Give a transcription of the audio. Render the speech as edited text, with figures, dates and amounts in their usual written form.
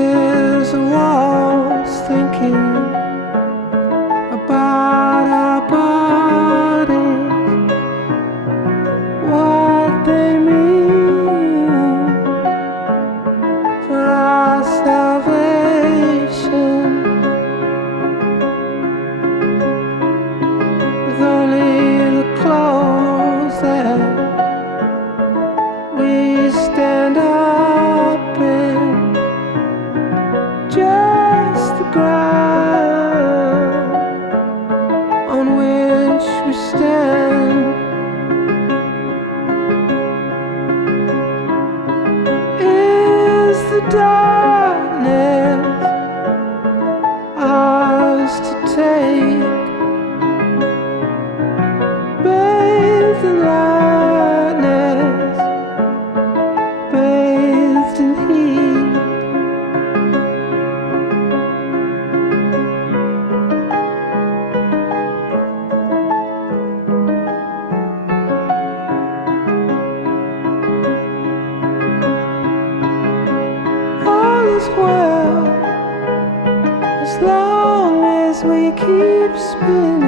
faces and walls, thinking about our bodies, what they mean for our salvation. With only the clothes that we stand up in, just the ground on which we stand. Is the darkness ours to take? Bathed in lightness, bathed in heat. All is well as long as we keep spinning.